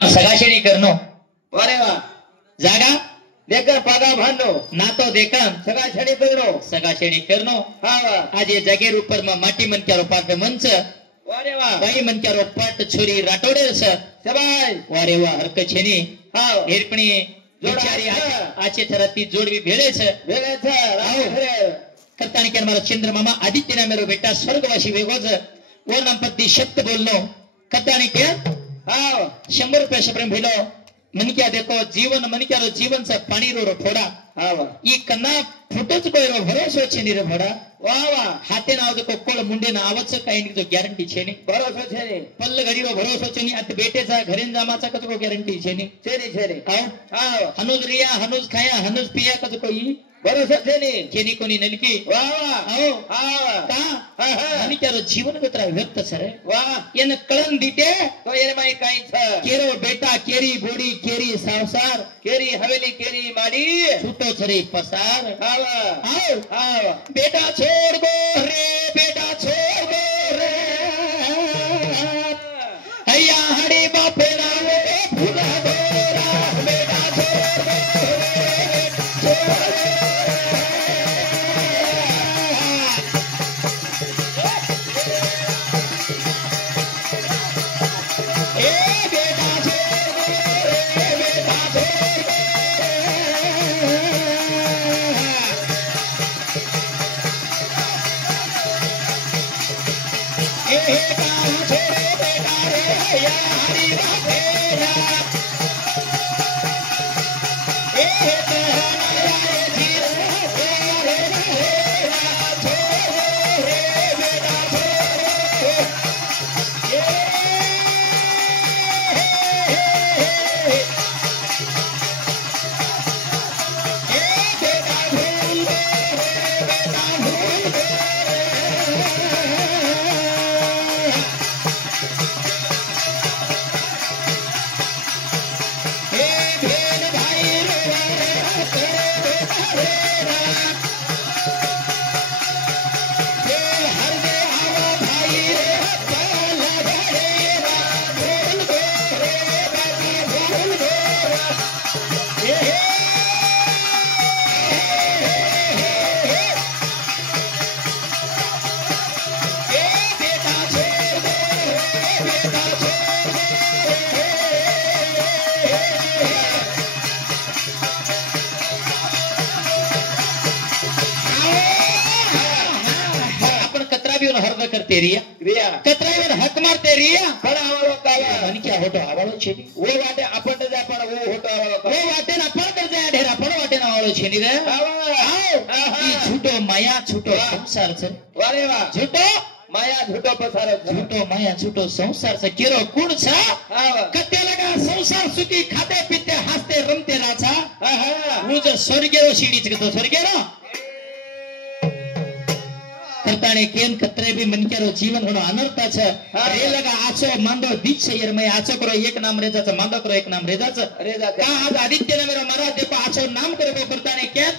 सगाशेणी करणो अरे वा जागा देकर पागा भांडो नातो देखन सगाशेणी करणो सगाशेणी करनो हा वा आज ये जागेर ऊपर में माटी मन क्यारो पाट मंच अरे वा बाई मन क्यारो पाट छोरी राटोडे छ सबाय वारे वा हरक छेनी हा हेरपणी जोडारी आचे थरती जोडवी भेळे छ भेले छ राव खरे करतानी के मारो चंद्र मामा आदित्य ना मेरो बेटा स्वर्गवासी वेगोज वो नाम पति सत्य बोलनो करतानी के हा 100 रुपये शप्रेम भेलो मन क्या देखो जीवन मन क्या रो जीवन से पानी रो फोड़ा हा वा ये कन्ना फुटोच कोई रो भरोसो छे नी रे भोड़ा वा वा हाथे ना देखो कोळ मुंडे ना आवच काही नी तो गॅरंटी छे नी भरोसा छे नी पल्ल घडी रो भरोसो छे नी अत बेटेचा घरेन जामाचा कतो गॅरंटी छे नी छे नी आओ हा हनुज रिया हनुज खाया हनुज पिया कतो कोई भरोसा छे नी केनी कोनी नलकी वा वा आओ हा का हा हा आणि क्या रो जीवन कतरा व्यक्त सरे वा येन कळन दीते तो ये माई काई छ केरो बेटा केरी बोडी केरी सावसार केरी हवेली केरी माडी छूटो छरे पसार हा वा आओ हा बेटा छोड़ गो रे बेटा छोड़ गो रे हैया हरे बापे रावे फूला गोरा बेटा छोड़ गो रे छोड़ गो ए बेटा छोड़ गो रे बेटा छोड़ गो ए काम छोड़ो बेटा रे या हरी बातेरा ए कहना ये जीवन तेरे रहेगा छोड़ो रे बेटा छोड़ो ए बेटा भूल गो रे बेटा भूल गो हे भेन भाई रे तेरे रे भेल हर दे आवा भाई रे पल घड़ेरा भूल गो रे बाबा भूल गो हे बेटा छोड़ गो रे बेटा छोड़ गो आपण कतरा भी हर्द करते रिया रिया कतरा भी हक मारते रिया खड़ा आवलो काला आणि क्या होतो आवाळो छेनी वो वाटे आपण जा पण वो होतो आवलो वो वाटे ना पण कर जाय ढेरा पण वाटे ना आवाळो छेनी रे आओ ई झूठो माया झूठो संसार छे अरे वा झूठो माया झूठो पसारो झूठो माया झूठो संसार छे केरो कुण छ हा कते लगा संसार सुखी खाते पीते हसते रमते राचा हा હું જો સ્વર્ગેરો સીડી છે તો સ્વર્ગેરો કરતાણે કેમ કતરે બી મનકેરો જીવન ઘણો અનર્થ છે રે લગા આછો માંદો દીક્ષ યર મે આછો કરો એક નામ રેજા છે માંદો કરો એક નામ રેજા છે रेजा का आज आदित्य ने मेरा महाराज देखो आछो नाम करे को करताणे केम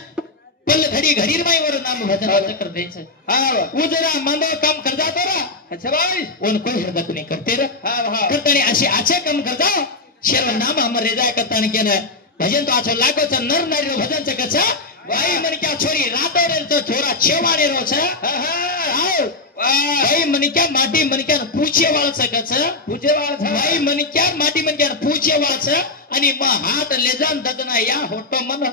पल घड़ी घड़ी में वर नाम भजन कर दे છે हा वो जरा માંદો काम कर जातो रा अच्छा भाई उन कोई हरदत नहीं करते रे हा हा करताणे असे आछे काम कर जाओ शेर नाम हमर रेजा करताणे केने भजन तो आछो लागो छ नर नारी भजन छ कछा भाई मन क्या छोरी रातो रे तो छोरा छेवाणे रो छ हा आओ भाई मन क्या माटी मन क्या पूछे वाळ छ कछा पूछे वाला था भाई मन क्या माटी मन क्या पूछे वाळ छ आणि म हात लेजान ददना या होटो मन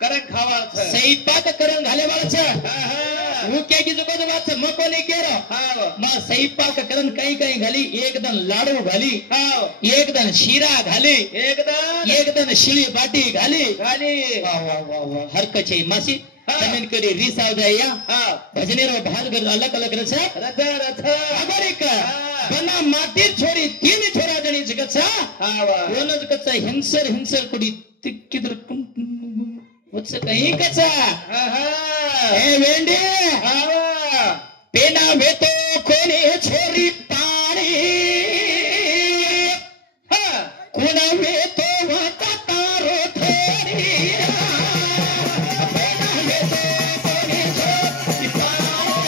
करन खावा था सही पाक करून घाले वाळ छ हा हा હું કે કીધું બધું વાત છે મકો નહીં કેરો हा માં સહી પાક કરન કઈ કઈ ઘાલી એકદમ લાડુ ઘાલી हा એકદમ શીરા ઘાલી एकदम એકદમ શીળી બાટી ઘાલી खाली વાહ વાહ વાહ વાહ હર કચે માસી હા. જમીન કરી રીસ આવ જાય हा ભજનેરો ભાગ ગર અલગ અલગ રસે रथा रथा અગરિક હા. બના માટી છોડી તીન છોરા જણી જગત हा वा ઓનજ કચ્છા હિંસર હિંસર કુડી તિક્કિદર વત્સ કहीं કચ્છા हा हा એ વેંડે हा वा पेना वेतो कोणी छोरी पाणी हा कोण वेतो वाता तारो थोरी पेना वेतो कोणी छोरी पाणी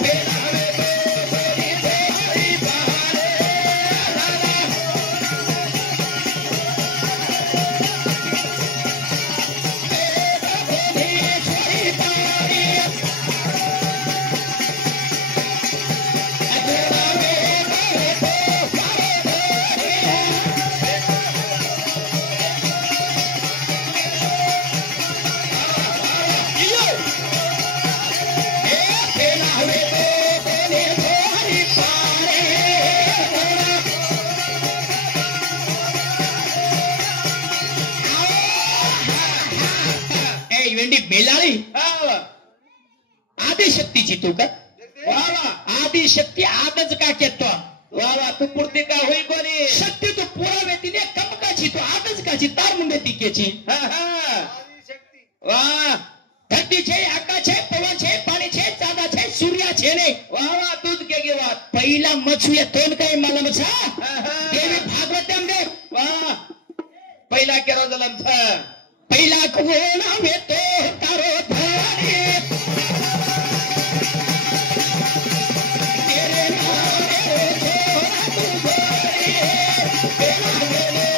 पेना वेतो कोणी तू का वा वा आदिशक्ती आदच का केतो वा वा तू पुरती का होई कोणी शक्ती तू पुरावे तिने कम काची तू आदच काची तार मुंडे तिकेची हा हा वा धरती छे आकाश छे पवन छे पाणी छे चांदा छे सूर्य छे ने वा वा तूच के वात पहिला मछुया तोंड काय मालम छा हा हा देवी भागवतम दे वा पहिला केरो जलम छ पहिला कोण आवे तो तारो धारे तेरे नामे छोरा तू गोरे तेरा गेले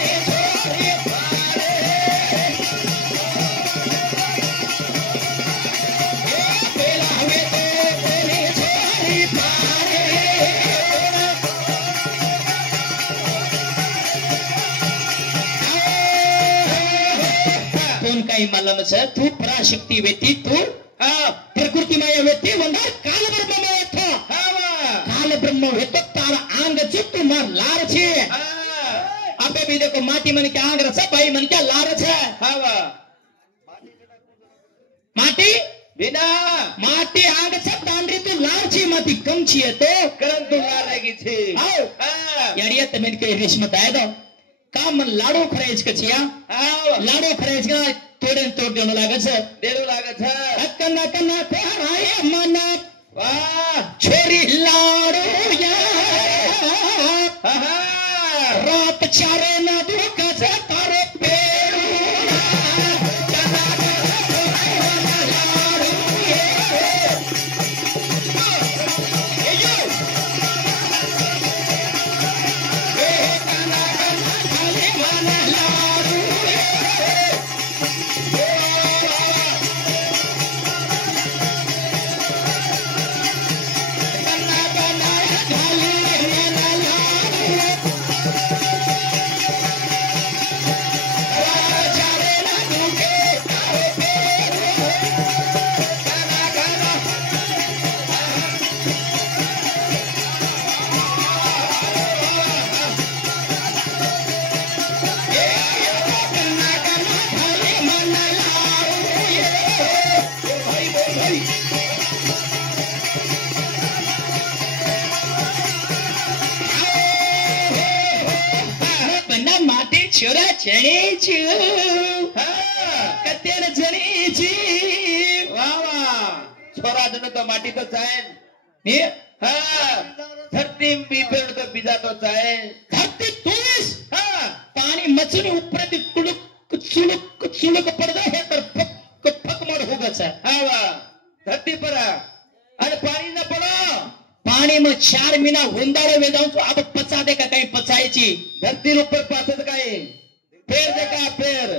रे छोरे पारे पहिला हवे तो तेरी छोरी पारे कोण काही मालम छ तू पराशक्ती व्यती तू प्रकृतिमय व्यती वंदा काल ब्रह्म येतो हा वा काल ब्रह्म हेतो तारा आंग चुट्टू मार लार छे हा आपे भी देखो माटी मन के आंग रस भाई मन के लार छे हा वा माटी बिना माटी आंग छ तांडरी तू लार छी माटी कम छी तो करन तू ला लागी छी आओ हा यारिया तमेन के रेशमत आए दो का मन लाडो खरेज के छिया हा लाडो खरेज का तोड़े तोड़ देनो लागे छ देरू लागत छ कन्ना कन्ना कोराए मन वाह छोरी लाडो या हा हा रात चारे ना दुख से तारे पेरू कन्ना कन्ना कोराए मन लाडो या यो कन्ना कन्ना खाली मन लाडो कन्ना कन्ना खाली मन लाडो चारे ना दुखे तारे पेरू कन्ना कन्ना कन्ना कन्ना खाली मन लाडो भाई बोल भाई बन्ना माटे छोरा चणे छु हा कतेर जणी छी वाह वाह छोरा जन तो माटी तो चाहे ने हा धरती भी पेड़ तो बीजा तो चाहे धरती तुलिस हा पाणी मचनी ऊपर ती चुलुक पडदा हे तर फक मोड होगच हा वाह धरती पर अरे पानी न पड़ो पाणी में 4 महीना हुंदाड़े वे जाऊं तो अब पचा दे का कहीं पचायची धरती ऊपर पासत काय पेड़ देखा पेड़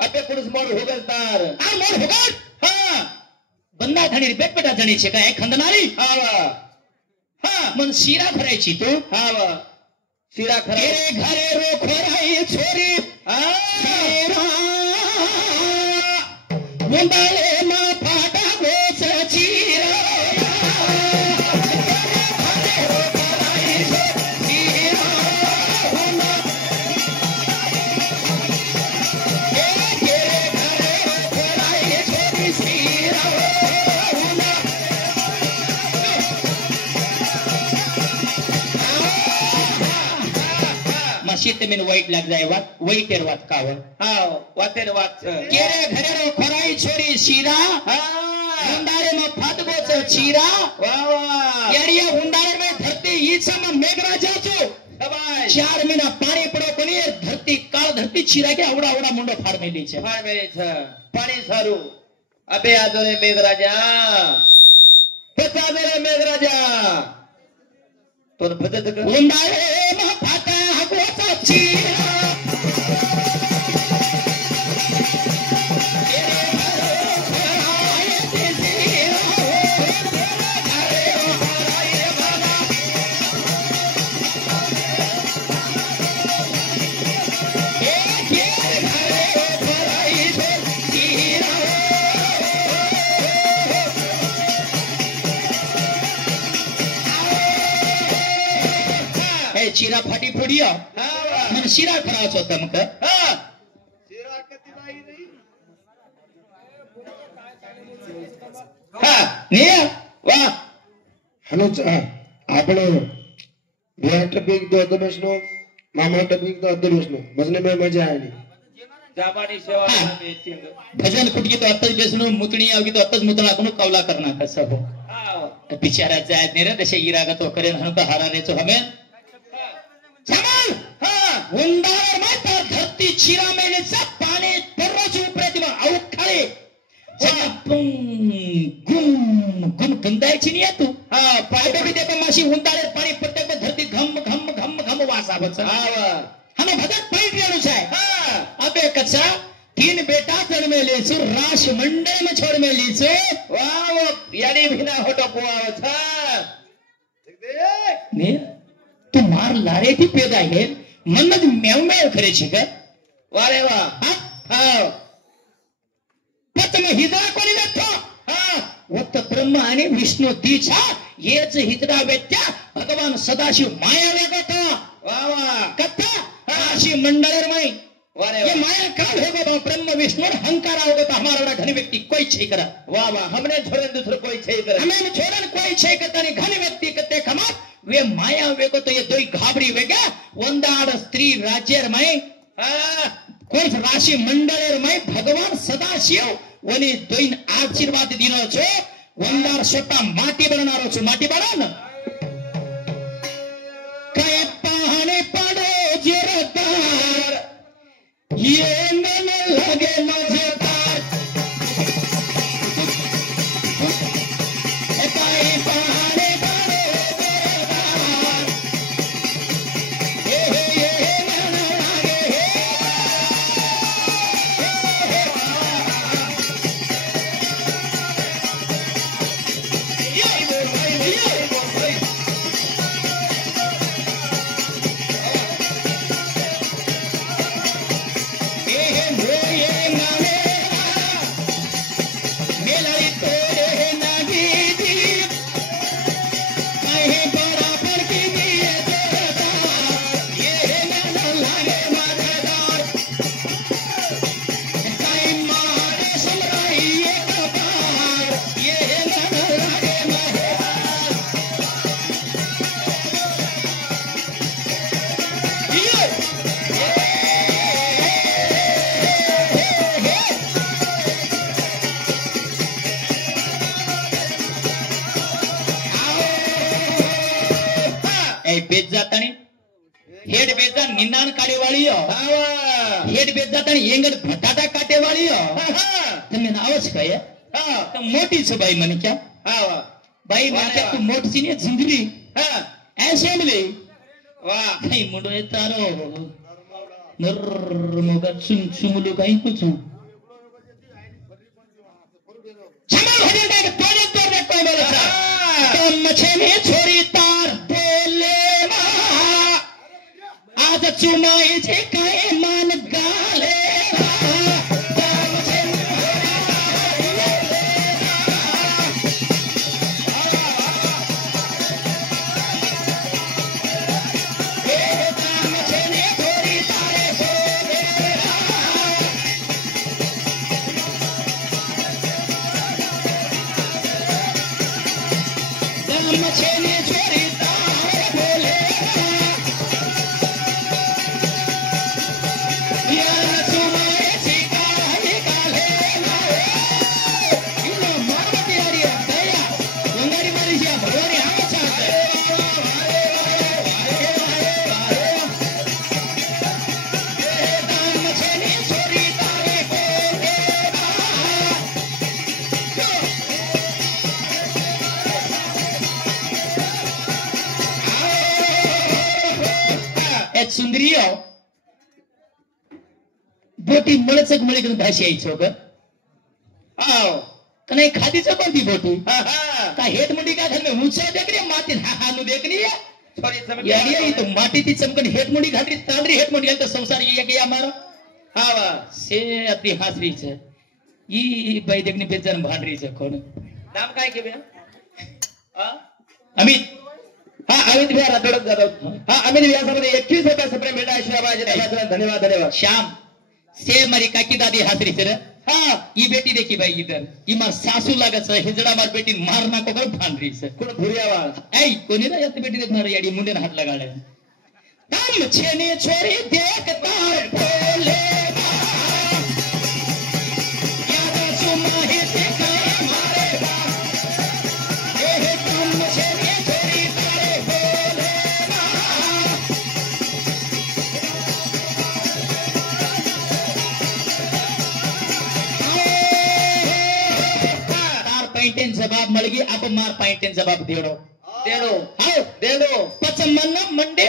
अबे पुरुष मोड़ होगल तार आ मोड होगट हा बंदा धणी बेटबेटा जणी छे काय खंदनारी हा वाह हा मन शिरा भरायची तू हा वाह शिरा खरा तेरे घरे रो खोराई छोरी हा शिरा मुंदाळे मा फाटा गोस चिरा मशीत में वाईट लग जाए वात वाईट एर वात कावर हा वातेर वाच केरे घरे रो खोराई छोरी शिरा हा हुंडारे में फाटगोच चीरा वाह वाह यारिया हुंडारे में धरती ईसा में मेघराजा छो शाबाश 4 महीना पानी पड़ो कोनी धरती काल धरती चीरा के आवड़ा आवड़ा मुंडो फाड़ मेली छे फाड़ मेरे छ पानी सारू अबे आजो रे मेघराजा बचा दे रे मेघराजा तो भजत कर हुंडारे में फाटा गोच चीरा चीरा फाटी फोडियो हा वाह मन शिरा खराच होता मक हा हा ने वा ಹಲೋ આપણે બે ટપિક દો અધરસનો મામા ટપિક દો અધરસનો મજને में मजा आएगी जाबानी सेवा बेसिंग भजन कुटकी तो आत्ताच बेसणं मुतणी आवगी तो आत्ताच मुतणा कोण कवला करणार कसं हो हा बिचारा जायत नाही रे तसे इरागा तो करेन हन का हारारेचो हमें जमाल हा उंडावर माता धरती चिरा मेलेचा पाणी दररोज उपरे दिमा अवखाळे गुम गुम गंधायची नाही तू हा पायटे बी ते माशी उंडाळे पाणी प्रत्येक धरती घम घम घम घम वासावच हा वा हमें भगत पैठ लेनु है हा अबे कच्चा 3 बेटा जन्मे लेसु राश मंडल में छोड़ में लीसु वाव यानी भिना होटो कुआव था ने तू मार लारे ती पेदा है मन में मेव मेव करे छी का वारे वा हा पत में हिजरा कोणी व्यक्ता हा वत ब्रह्म आणि विष्णू तीचा हेच हिजरा व्यक्त्या भगवान सदाशिव माया वेगता वा वा कथा राशि मंडल में वारे ये वा माया काल होगा तो ब्रह्म विष्णु और हंकार होगा तो हमारा बड़ा घनी व्यक्ति कोई छे करा वा वा हमने छोड़े दूसरे कोई छे करे हमें छोड़न कोई छे करता नहीं घनी व्यक्ति कते खमा वे माया वेगो तो ये दोई घाबरी वेगा वंदाड़ स्त्री राज्यर में हा कोण राशि मंडलेर में भगवान सदाशिव वनी दोईन आशीर्वाद दिनो छो वंदार स्वतः माटी बननारो छो माटी बनन काय पाहणे पडो जोरदार ये मन लगे मजेदार काय पाहणे पडो जोरदार ये मन लगे बेच जातानी हेड बेचा निंदान काढेवाळी हा वा हेड बेच जातानी येंगड बटाटा काटेवाळी हा તમે નાવच કયા हा તો મોટી છો ભાઈ મને ક્યાં हा वा ભાઈ મને કે તું મોટી ને જિંદગી हा એસેમ્બલી वा ભાઈ મુંડો એ તારો નર મોગા ચુમ ચુમલો કાઈ કુછું જમા હોને કે તોડે તોડે કોઈ બોલે છે તો મછે ને છોડી તાર બોલે आज चुमाई छे काय मान गाले सुंदरियो बोटी मळचक मळीकडून भाषी यायचो ग आओ कने खादीचं पण ती बोटी हा हा का हेट मुंडी का घाल में ऊंचा देखनी माती हा हा नु देखनी थोड़ी समझ याडी ही तो माटी ती चमकन हेट मुंडी घातली तांदरी हेट मुंडी घाल तर संसार ये के मारो हा वा से अपनी हासरी छे ई बाई देखनी बेजन भांडरी छे कोण नाम काय के बे हा अमित हा अमित भैया राठोडच जातो हा अमित व्यासामध्ये 21 रुपये सप्रे मिळाला शिवाबाजी धन्यवाद धन्यवाद श्याम से मरी काकी दादी हासरी छे रे हाँ ये बेटी देखी भाई इधर ये मार सासू लागत है हिजड़ा मार बेटी मारना को कर भान रही से कोण भुरियावाळ ऐ कोणी ना यात बेटी देख मार याडी मुंडे हात लगाड़े तम छेने छोरी देख तार बोले याद सुमा ही देखा मारे बा ए तम छेने छोरी तारे बोले पैंटेन जवाब मळगी आप मार पैंटेन जवाब देड़ो देणो आओ देणो पचमन्न मंडे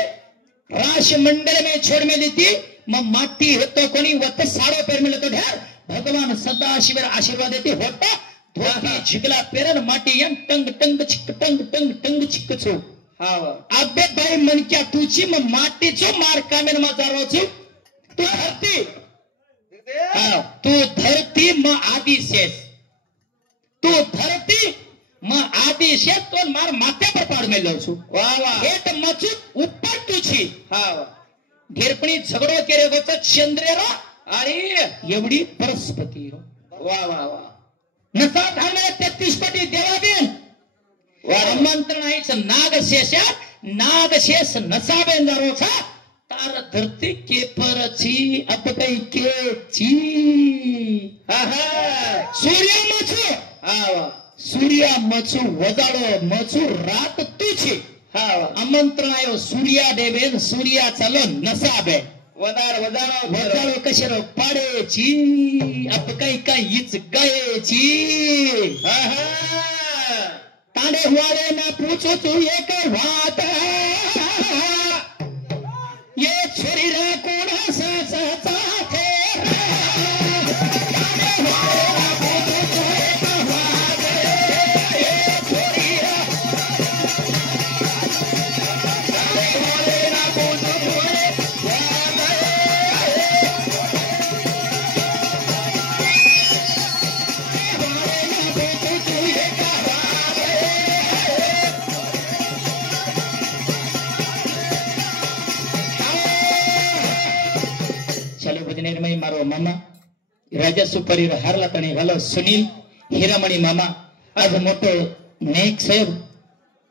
राश मंडल में छोड़ में लेती माटी होतो कोणी वत साडो पेर में लेतो ढेर भगवान सदा शिवर आशीर्वाद देते होता धोती झिकला पेरन माटी यम टंग टंग छिक टंग टंग टंग छिक छो हाव अबे बाई मन क्या तुची माटी छो मार कामेन माजारो छो तू धरती हाँ तू धरती म आदि शेष तू धरती म आदि शेष तो मार माथे पर पाड में लो छो वाह वाह हेट मचू ऊपर तुझी हाव घेरपणी झगडो केरे गोच चंद्रेरा आणि एवढी परस्पती हो वाह वाह वाह नसा धारणे 33 कोटी देवाबीन आमंत्रण आहेच नागशेष नसा बेंदारो छा तार धरती के परची अपकई के ची हा हा सूर्य मचू हाव सूर्य मचू वजाडो मचू रात तुझी हाव आमंत्रण आयो सूर्या देवेन सूर्या चालो नसाबे वदार वदार वजाडो कशेरो पाडेची अपकई कई हिच गयेची हा हा ताने वाले ना पूछो तू एक बात ये छोरी रे कोणा साचा थे ताने वाले ना पूछो तू एक बात ये छोरी रे ताने वाले ना पूछो तू एक बात वाले ना पूछो तू एक चलो भजनेर में मारो मामा राजा सुपरीर हारला तणी घालो सुनील हिरामणी मामा आज मोटो नेक साहेब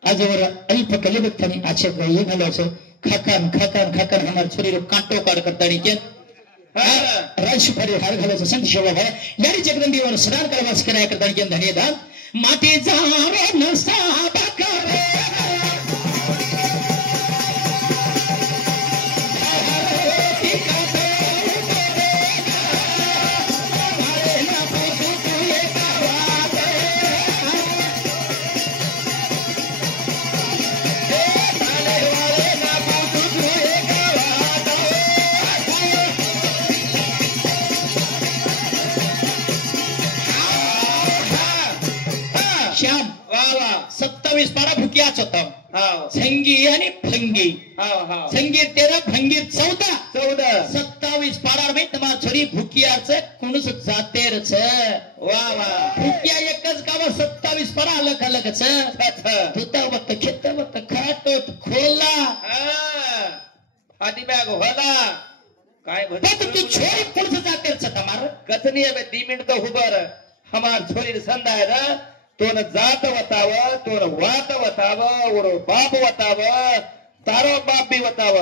आज वर अल्प कलिबत तणी आछे ये घालो छो खाकान खाकान खाकान हमार छोरी रो कांटो काढ करताणी के राज सुपरीर हार घालो छो संत शोभा है यारी जगदंबी वर स्नान करवास कराय करताणी के धन्यवाद माटी जारे नसा बकरे श्याम वाह वाह 27 पाडा भुकियाच होता हाव संगी आणि भंगी हाव हाव संगीत 13 भंगीर 14 14 27 पाडा में तुम्हार छोरी भुकियाच कोणस जातेर छ वाह वाह भुकिया एकच गाव 27 पाडा अलग अलग छ धुतावत खेतवत खाटोत खोला हाती बॅग होला काय पण तू छोरी कोणस जातेर छ तमार कथनी है 2 मिनिट तो हुबर हमार छोरी संदा है ना तोन जात वताव तोन वात वताव ओरो बाप वताव तारो बाप भी वताव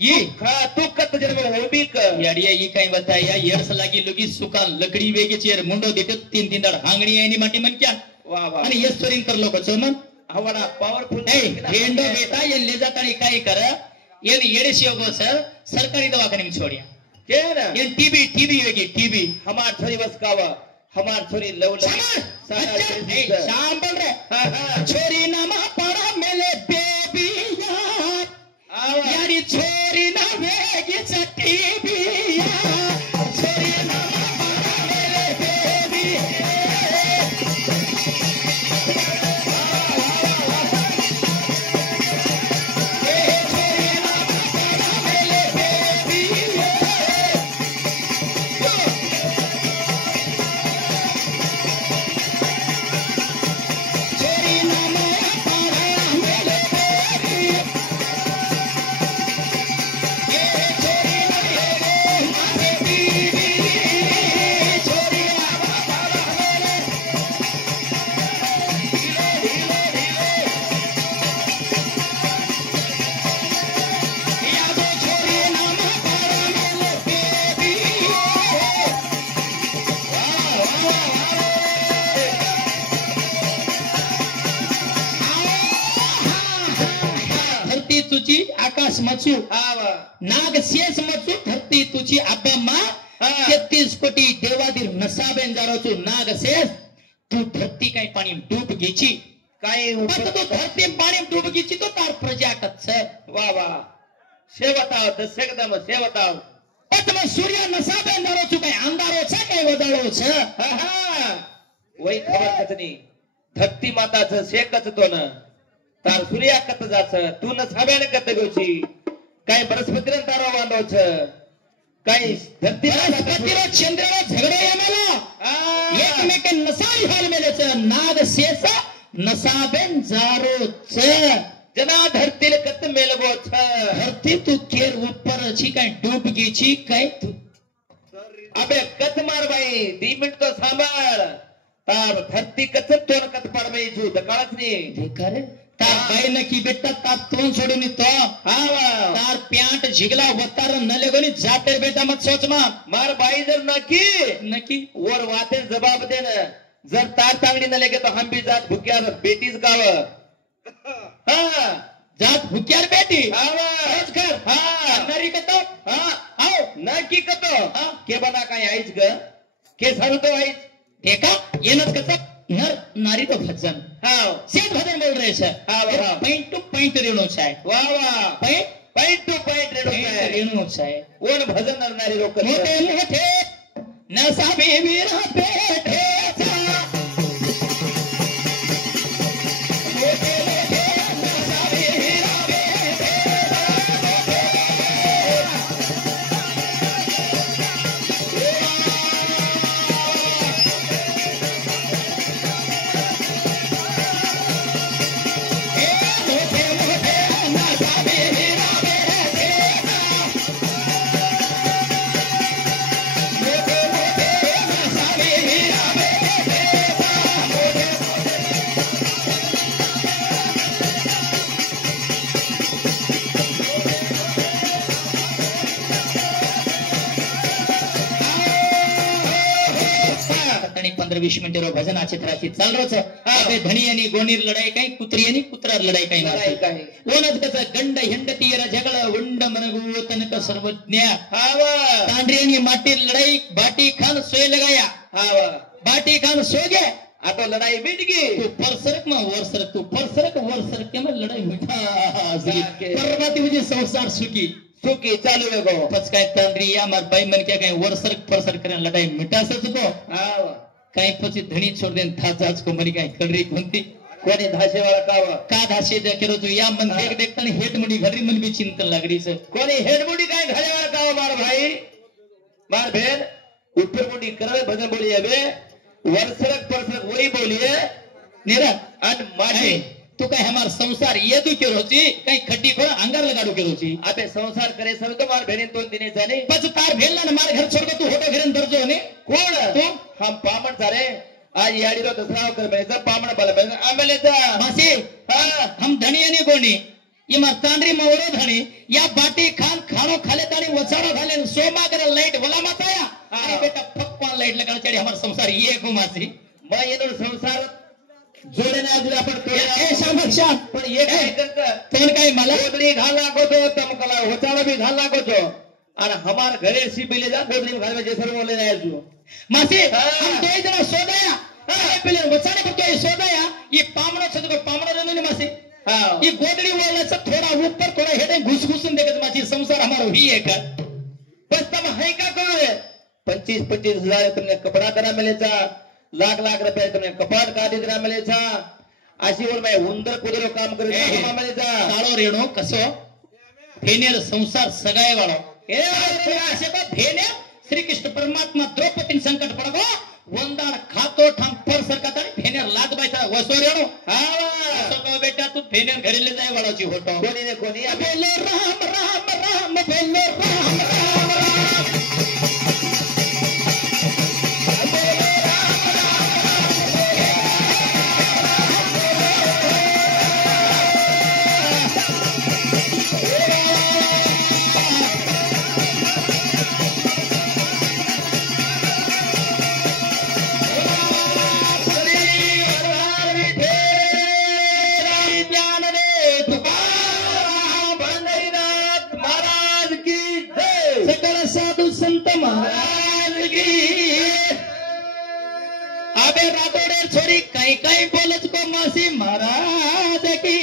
ये खा तू कत जन्म होबीक याडिया ई काय बताया येरस लागी लगी सुका लकडी वेगे चेर मुंडो देते 3 दाड हांगणी आईनी माटी मन क्या वाह वाह आणि ये सोरीन कर लोक चमन हवडा पावरफुल ए हेंडो बेटा ये ले जातानी काय कर ये येडे गो सर सरकारी दवाखाने में छोड़िया के ना ये टीबी वेगी टीबी हमार छोरी बसकाव हमार छोरी लव शाम बोल रहे छोरी नामा पड़ा मेले बेबी यारी छोरी ना वेगी टीबी छोरी नामा पड़ा मेले बेबी छोरी नामा पड़ा मेले धरती तुझी आकाश मचू हा वा नाग शेष मचू धरती तुझी आब्बा 33 कोटी देवादीर नसाबेन जारोचू नाग शेष तू धरती काही पाणी डूब घेची काही तू धरती पाणी डूब घेची तो तार प्रजा कच्छ वा वा सेवताव दशकदम सेवताव पतम सूर्य नसाबेन जारोचू काही अंधारो છે काही વદાળો છે હા હા वही खबर कचनी धरती माता शेकच तो न तार सूर्या कत जाच तू न साब्याने कत गोची काही बृहस्पती तारो बांधो छ काही धरती बृहस्पतीरो चंद्रनो झगडो एमेलो एकमेके नसाई हाल मेले छ नाग शेष नसाबेन जारो छ जना धरतीले कत मेलगो छ धरती तू केर ऊपर छी काही डूब गई छी काही तू अबे कत मार भाई 2 मिनिट तो सांभाळ तार धरती कत तोन कत पडमे जू दकाळच नी देखरे तार बाई नकी बेटा तार तोन सोडून तो हावा तार प्यांट झिगला वतार न लेगोनी जाते बेटा मत सोच मा मार बाई जर नकी वर वाते जवाब देन जर तार तांगडी न लेगे तो हम भी जात भुक्यार बेटीच गाव हा जात भुक्यार बेटी हावा रोज कर हा नरी कतो हा आओ नकी कतो के बना काय आईच ग के सारू तो आईच देखा येनच कसा नर नारी तो भजन हाव सेज भजन बोल रहे छे हां पॉइंट टू पॉइंट रेणो छे वाह वाह पॉइंट टू पॉइंट रेणो छे ओन भजन करणारी लोक मोठे मोठे नसाबी वीर पेठे आणि 15-20 मिनिट भजना चित्राची चाल रोच आपे धणी आणि गोणीर लढाई काही कुत्री आणि कुत्रार लढाई काही लढाई काही ओनच कसा गंड ಹೆಂಡತಿಯರ ಜಗಳ ಉಂಡ ಮನಗುವ ತನಕ ಸರ್ವಜ್ಞ हावा तांडरी आणि माटी लढाई बाटी खान सोय लगाया हावा बाटी खान सो गया आता लढाई मिट गई तू परसरक में वरसरक तू परसरक वरसरक के में लड़ाई मिठा परबाती मुझे संसार सुखी सुखी चालू वेगो पचकाय तांडरी या मार बाई मन के काही वरसरक परसरक करे लढाई मिठा सचको हावा काही પછી ધણી છોડ દેન था जाच को मरी काही कलरी कोणती कोणी धाशेवाळा कावा का धाशे केलो तू या मन देख देखता हेट मुडी घरी मन भी चिंतन लागरी से कोणी हेडमुडी काय घालेवाळा कावा मार भाई मार भेन ऊपर मुडी करवे भजन बोलिए बे वरसरक परसरक वही बोलिए नेरा अन माटी तू काय हमार संसार ये तू केलो ची काही खड्डी को अंगार लगाडू केलो ची आपे संसार करे सब तो मार भेने 2 दिने जाने पच तार भेलला न मार घर छोड़ के तू होटो घरन दर्जो ने कोण तू हम पामण सारे आज याडीरो दसराव कर बेजा पामण बल बेजा आमेले जा मासी हम धणी आणि गोणी ये मार तांडरी मवरो धणी या बाटी खान खानो खाले ताणी वचाड़ो खाले सोमा करे लाइट वला माताया अरे बेटा पक्का लाइट लगा चढ़ी हमार संसार ये को मासी मैं येनो संसार जोडे ना दिला पण ए समक्षा पण ये काय करत तोन काय मला गोदडी घाल लागो तो तमकला होचाळा भी घाल लागो तो आणि हमार घरे सिबिले जा गोदडी घाल में जेसर बोले ना जो मासी हम दो जना सोदाया अरे पहले वचाने को तो सोदाया ये पामणो से तो पामणो रहने ने मासी हां ये गोदड़ी वाला से थोड़ा ऊपर थोड़ा हेडे घुस-घुसून देखत मासी संसार हमारो ही है का बस तम है का करो 25-25 हजार तुमने कपड़ा करा मिले जा लाख रुपये तुमने कपाट काढी करा मिले जा अशी वर मैं उंदर कुदरो काम करे जा मिले जा काळो रेणो कसो भेनेर संसार सगाय वाळो ए असे तो भेने श्री कृष्ण परमात्मा द्रौपदी संकट पडगो वंदार खातो ठाम पर सरकत आणि भेनेर लाद बायचा वसो रेणो हां सगो बेटा तू भेनेर घरी ले जाय वाळोची होतो कोणी ने कोणी बोलो राम राम राम बोलो राम राम राम संत महाराज की आबे रातोडे छोरी काही काही बोलच को मासी महाराज की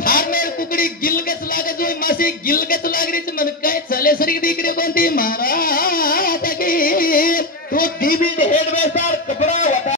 फारमेर कुकडी गिलगच लागत होय मासी गिलगच लागरीच मन काय चले सरी दिकरे कोणती महाराज